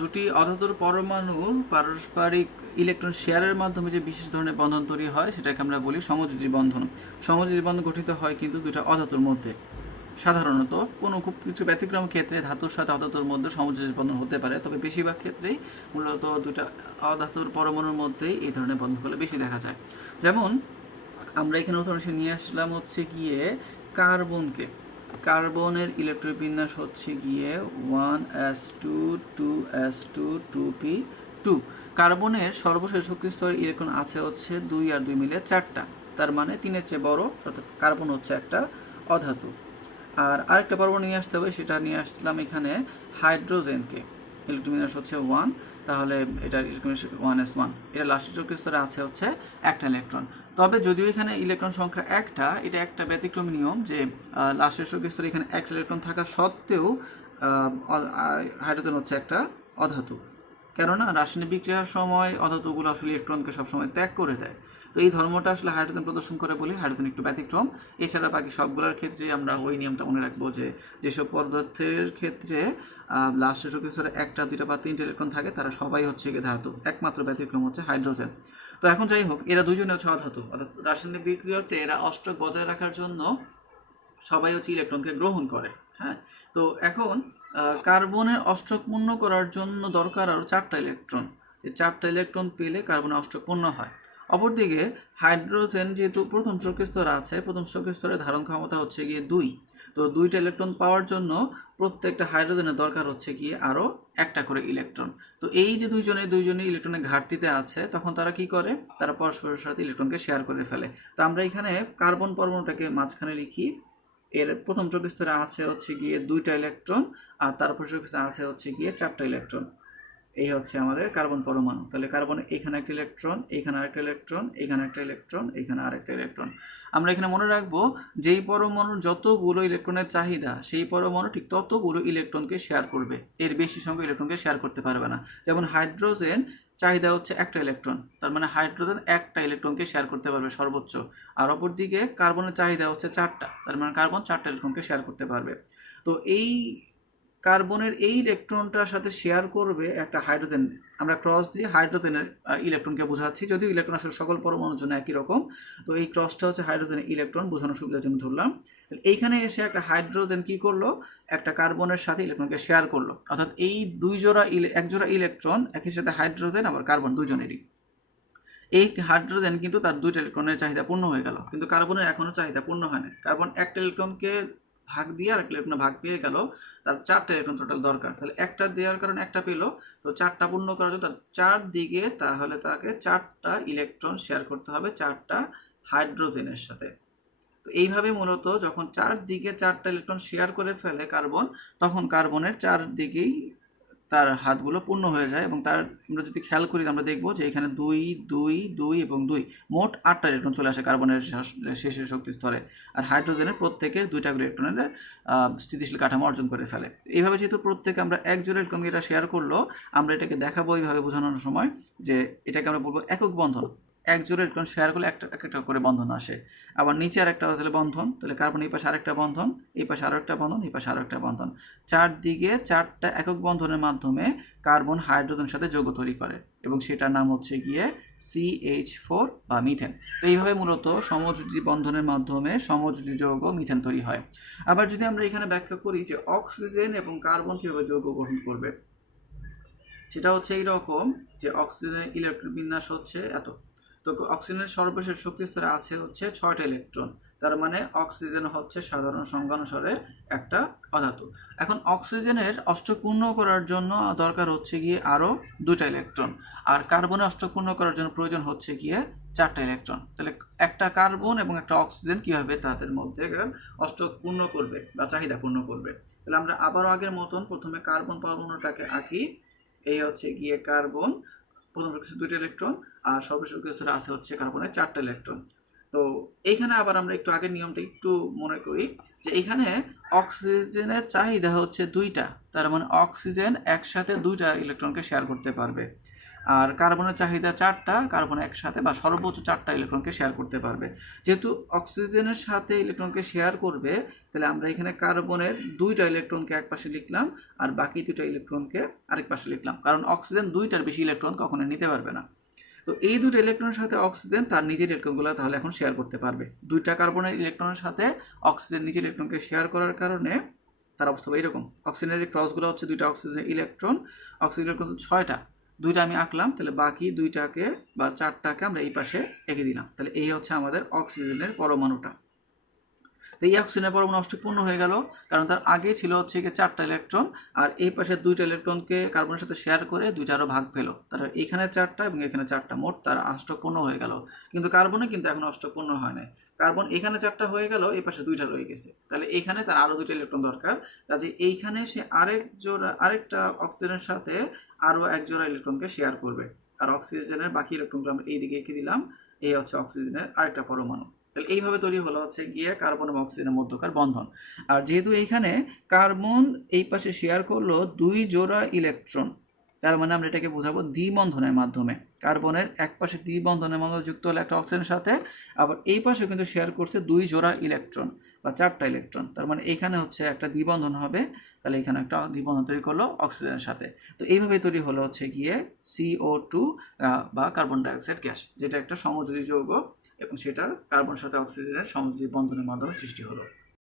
দুটি অধাতুর পরমাণুর পারস্পরিক ইলেকট্রন শেয়ারের মাধ্যমে যে বিশেষ ধরনের বন্ধন তৈরি হয় সেটাকে আমরা বলি সমযোজী বন্ধন। সমযোজী বন্ধন গঠিত হয় কিন্তু দুইটা অধাতুর মধ্যে। সাধারণত কোনো খুব কিছু ব্যতিক্রম ক্ষেত্রে ধাতুর সাথে অধাতুর মধ্যে সমযোজী বন্ধন হতে পারে, তবে বেশিরভাগ ক্ষেত্রেই মূলত দুটা অধাতুর পরমাণুর মধ্যেই এই ধরনের বন্ধনগুলো বেশি দেখা যায়। যেমন আমরা এখানে উদাহরণ হিসেবে নিয়ে আসলাম হচ্ছে গিয়ে কার্বনকে। কার্বনের ইলেকট্রন বিন্যাস হচ্ছে গিয়ে 1s2 2s2 2p2। কার্বনের সর্বশেষ শক্তি স্তরের ইলেকট্রন আছে হচ্ছে 2 আর 2 মিলে 4টা, তার মানে 3-এর চেয়ে বড়, অর্থাৎ কার্বন হচ্ছে একটা অধাতু। আর আরেকটা পর্ব নিয়ে আসতে হবে, সেটা নিয়ে আসলাম এখানে হাইড্রোজেনকে। ইলেকট্রন বিন্যাস হচ্ছে 1, তাহলে এটার ইলেকট্রন 1s1। এটা লাস্টের শক্তি স্তরে আছে হচ্ছে একটা ইলেকট্রন। তবে যদিও এখানে ইলেকট্রন সংখ্যা একটা, এটা একটা ব্যতিক্রমী নিয়ম যে লাস্টের শক্তি স্তরে এখানে একটা ইলেকট্রন থাকা সত্ত্বেও হাইড্রোজেন হচ্ছে একটা অধাতু, কেননা রাসায়নিক বিক্রিয়ার সময় অধাতুগুলো আসলে ইলেকট্রনকে সবসময় ত্যাগ করে দেয়। তো এই ধর্মটা আসলে হাইড্রোজেন প্রদর্শন করে বলি হাইড্রোজেন একটু ব্যতিক্রম। এছাড়া বাকি সবগুলোর ক্ষেত্রে আমরা ওই নিয়মটা মনে রাখবো যে যেসব পদার্থের ক্ষেত্রে লাস্টের শক্তি স্তরে একটা, দুইটা বা তিনটে ইলেকট্রন থাকে তারা সবাই হচ্ছে গিয়ে ধাতু, একমাত্র ব্যতিক্রম হচ্ছে হাইড্রোজেন। তো এখন যাই হোক, এরা দুজনে হচ্ছে অধাতু, অর্থাৎ রাসায়নিক বিক্রিয়াতে এরা অষ্টক বজায় রাখার জন্য সবাই হচ্ছে ইলেকট্রনকে গ্রহণ করে। হ্যাঁ, তো এখন কার্বনের অষ্টক পূর্ণ করার জন্য দরকার আরও 4টা ইলেকট্রন। এই 4টা ইলেকট্রন পেলে কার্বনের অষ্টক পূর্ণ হয়। অপরদিকে হাইড্রোজেন যেহেতু প্রথম শক্তি স্তরে আছে, প্রথম শক্তি স্তরে ধারণ ক্ষমতা হচ্ছে গিয়ে 2, তো 2টা ইলেকট্রন পাওয়ার জন্য প্রত্যেকটা হাইড্রোজেনের দরকার হচ্ছে গিয়ে আরও একটা করে ইলেকট্রন। তো এই যে দুইজনই ইলেকট্রনের ঘাটতিতে আছে, তখন তারা কি করে, তারা পরস্পরের সাথে ইলেকট্রনকে শেয়ার করে ফেলে। তো আমরা এখানে কার্বন পরমাণুটাকে মাঝখানে লিখি। এর প্রথম শক্তি স্তরে আছে হচ্ছে গিয়ে 2টা ইলেকট্রন, আর তারপর শক্তি স্তরে আছে হচ্ছে গিয়ে 4টা ইলেকট্রন। এই হচ্ছে আমাদের কার্বন পরমাণু। তাহলে কার্বন এখানে একটা ইলেকট্রন, এখানে আরেকটা ইলেকট্রন, এখানে একটা ইলেকট্রন, এখানে আরেকটা ইলেকট্রন। আমরা এখানে মনে রাখবো যেই পরমাণুর যতগুলো ইলেকট্রনের চাহিদা, সেই পরমাণু ঠিক ততগুলো ইলেকট্রনকে শেয়ার করবে, এর বেশি সংখ্যক ইলেকট্রনকে শেয়ার করতে পারবে না। যেমন হাইড্রোজেন চাহিদা হচ্ছে একটা ইলেকট্রন, তার মানে হাইড্রোজেন একটা ইলেকট্রনকে শেয়ার করতে পারবে সর্বোচ্চ। আর অপরদিকে কার্বনের চাহিদা হচ্ছে 4টা, তার মানে কার্বন 4টা ইলেকট্রনকে শেয়ার করতে পারবে। তো এই কার্বনের এই ইলেকট্রনটার সাথে শেয়ার করবে একটা হাইড্রোজেন। আমরা ক্রস দিয়ে হাইড্রোজেনের ইলেকট্রনকে বোঝাচ্ছি, যদিও ইলেকট্রন আসলে সকল পরমাণুর জন্য একই রকম। তো এই ক্রসটা হচ্ছে হাইড্রোজেনের ইলেকট্রন, বোঝানোর সুবিধার জন্য ধরলাম। এইখানে এসে একটা হাইড্রোজেন কি করলো, একটা কার্বনের সাথে ইলেকট্রনকে শেয়ার করলো, অর্থাৎ এই এক জোড়া ইলেকট্রন একই সাথে হাইড্রোজেন আবার কার্বন দুজনেরই। এই হাইড্রোজেন কিন্তু তার 2টা ইলেকট্রনের চাহিদা পূর্ণ হয়ে গেল, কিন্তু কার্বনের এখনও চাহিদা পূর্ণ হয় না। কার্বন একটা ইলেকট্রনকে ভাগ দিয়ে আর একটা ইলেকট্রন ভাগ পেয়ে গেল, তার 4টা ইলেকট্রন টোটাল দরকার। তাহলে একটা দেওয়ার কারণে একটা পেল, তো 4টা পূর্ণ করার জন্য তার 4 দিকে তাহলে তাকে 4টা ইলেকট্রন শেয়ার করতে হবে 4টা হাইড্রোজেনের সাথে। তো এইভাবে মূলত যখন 4 দিকে 4টা ইলেকট্রন শেয়ার করে ফেলে কার্বন, তখন কার্বনের 4 দিকেই তার হাতগুলো পূর্ণ হয়ে যায়। এবং তার আমরা যদি খেয়াল করি আমরা দেখব যে এখানে 2 2 2 এবং 2 মোট 8টা ইলেকট্রন চলে আসে কার্বনের শেষের শক্তি স্তরে। আর হাইড্রোজেনের প্রত্যেকের 2টা করে ইলেকট্রনের স্থিতিশীল কাঠামো অর্জন করে ফেলে। এইভাবে যেহেতু প্রত্যেকে আমরা এক জোড়া ইলেকট্রন এটা শেয়ার করলো, আমরা এটাকে দেখাবো এইভাবে বোঝানোর সময় যে এটাকে আমরা বলবো একক বন্ধন। এক জোড়া ইলেকট্রন শেয়ার করলে একটা করে বন্ধন আসে। আবার নিচে আরেকটা তাহলে বন্ধন, তাহলে কার্বন এই পাশে আরেকটা বন্ধন, এই পাশে আরও একটা বন্ধন, এই পাশে আরও একটা বন্ধন। 4 দিকে 4টা একক বন্ধনের মাধ্যমে কার্বন হাইড্রোজেনের সাথে যৌগ তৈরি করে, এবং সেটার নাম হচ্ছে গিয়ে CH4 বা মিথেন। তো এইভাবে মূলত সমযোজী বন্ধনের মাধ্যমে সমযোজী যৌগ মিথেন তৈরি হয়। আবার যদি আমরা এখানে ব্যাখ্যা করি যে অক্সিজেন এবং কার্বন কীভাবে যৌগ গঠন করবে, সেটা হচ্ছে এইরকম যে অক্সিজেনের ইলেকট্রন বিন্যাস হচ্ছে এত। তো অক্সিজেনের সর্বশেষ শক্তি স্তরে আছে হচ্ছে 6টা ইলেকট্রন, তার মানে অক্সিজেন হচ্ছে সাধারণ সংজ্ঞা অনুসারে একটা অধাতু। এখন অক্সিজেনের অষ্টক পূর্ণ করার জন্য দরকার হচ্ছে গিয়ে আরও 2টা ইলেকট্রন, আর কার্বনের অষ্টক পূর্ণ করার জন্য প্রয়োজন হচ্ছে গিয়ে 4টা ইলেকট্রন। তাহলে একটা কার্বন এবং একটা অক্সিজেন কীভাবে তাদের মধ্যে অষ্টক পূর্ণ করবে বা চাহিদা পূর্ণ করবে। তাহলে আমরা আবারও আগের মতন প্রথমে কার্বন পরমাণুটাকে আঁকি। এই হচ্ছে গিয়ে কার্বন, প্রথম শক্তি 2টা ইলেকট্রন, আর সর্বশেষ শক্তি স্তরে আছে হচ্ছে কার্বনের 4টা ইলেকট্রন। তো এইখানে আবার আমরা একটু আগের নিয়মটা একটু মনে করি যে এইখানে অক্সিজেনের চাহিদা হচ্ছে 2টা, তার মানে অক্সিজেন একসাথে 2টা ইলেকট্রনকে শেয়ার করতে পারবে। আর কার্বনের চাহিদা 4টা, কার্বন একসাথে বা সর্বোচ্চ 4টা ইলেকট্রনকে শেয়ার করতে পারবে। যেহেতু অক্সিজেনের সাথে ইলেকট্রনকে শেয়ার করবে, তাহলে আমরা এখানে কার্বনের 2টা ইলেকট্রনকে এক পাশে লিখলাম আর বাকি 2টা ইলেকট্রনকে আরেক পাশে লিখলাম, কারণ অক্সিজেন 2টার বেশি ইলেকট্রন কখনো নিতে পারবে না। তো এই 2টা ইলেকট্রনের সাথে অক্সিজেন তার নিজের ইলেকট্রনগুলো তাহলে এখন শেয়ার করতে পারবে। 2টা কার্বনের ইলেকট্রনের সাথে অক্সিজেন নিজের ইলেকট্রনকে শেয়ার করার কারণে তার অবস্থা এইরকম। অক্সিজেনের যে ক্রসগুলো হচ্ছে 2টা অক্সিজেনের ইলেকট্রন, অক্সিজেন ইলেকট্রন 6টা, 2টা আমি আঁকলাম, তাহলে বাকি 2টাকে বা 4টাকে আমরা এই পাশে এঁকে দিলাম। তাহলে এই হচ্ছে আমাদের অক্সিজেনের পরমাণুটা। তো এই অক্সিজেনের পরমাণু অষ্টপূর্ণ হয়ে গেল, কারণ তার আগে ছিল হচ্ছে 4টা ইলেকট্রন, আর এই পাশে 2টা ইলেকট্রনকে কার্বনের সাথে শেয়ার করে 2টা আরও ভাগ পেল। তারা এখানে 4টা এবং এখানে 4টা, মোট তারা অষ্টপূর্ণ হয়ে গেল। কিন্তু কার্বনে কিন্তু এখন অষ্টপূর্ণ হয় নাই। কার্বন এখানে 4টা হয়ে গেল, এই পাশে 2টা রয়ে গেছে, তাহলে এইখানে তার আরও 2টা ইলেকট্রন দরকার। কাজে এইখানে সে আরেকটা অক্সিজেনের সাথে আরও এক জোড়া ইলেকট্রনকে শেয়ার করবে। আর অক্সিজেনের বাকি ইলেকট্রনগুলো আমরা এইদিকে এঁকে দিলাম, এই হচ্ছে অক্সিজেনের আরেকটা পরমাণু। তাহলে এইভাবে তৈরি হলো হচ্ছে গিয়ে কার্বন এবং অক্সিজেনের মধ্যকার বন্ধন। আর যেহেতু এইখানে কার্বন এই পাশে শেয়ার করলো 2 জোড়া ইলেকট্রন, তার মানে আমরা এটাকে বোঝাবো দ্বিবন্ধনের মাধ্যমে। কার্বনের এক পাশে দ্বিবন্ধনের মাধ্যমে যুক্ত হলো একটা অক্সিজেনের সাথে, আবার এই পাশে কিন্তু শেয়ার করছে 2 জোড়া ইলেকট্রন বা 4টা ইলেকট্রন, তার মানে এখানে হচ্ছে একটা দ্বিবন্ধন হবে। তাহলে এখানে একটা দ্বিবন্ধন তৈরি করলো অক্সিজেনের সাথে। তো এইভাবেই তৈরি হলো হচ্ছে গিয়ে CO2 বা কার্বন ডাইঅক্সাইড গ্যাস, যেটা একটা সমযোজী যৌগ এবং সেটা কার্বনের সাথে অক্সিজেনের সমযোজী বন্ধনের মাধ্যমে সৃষ্টি হলো।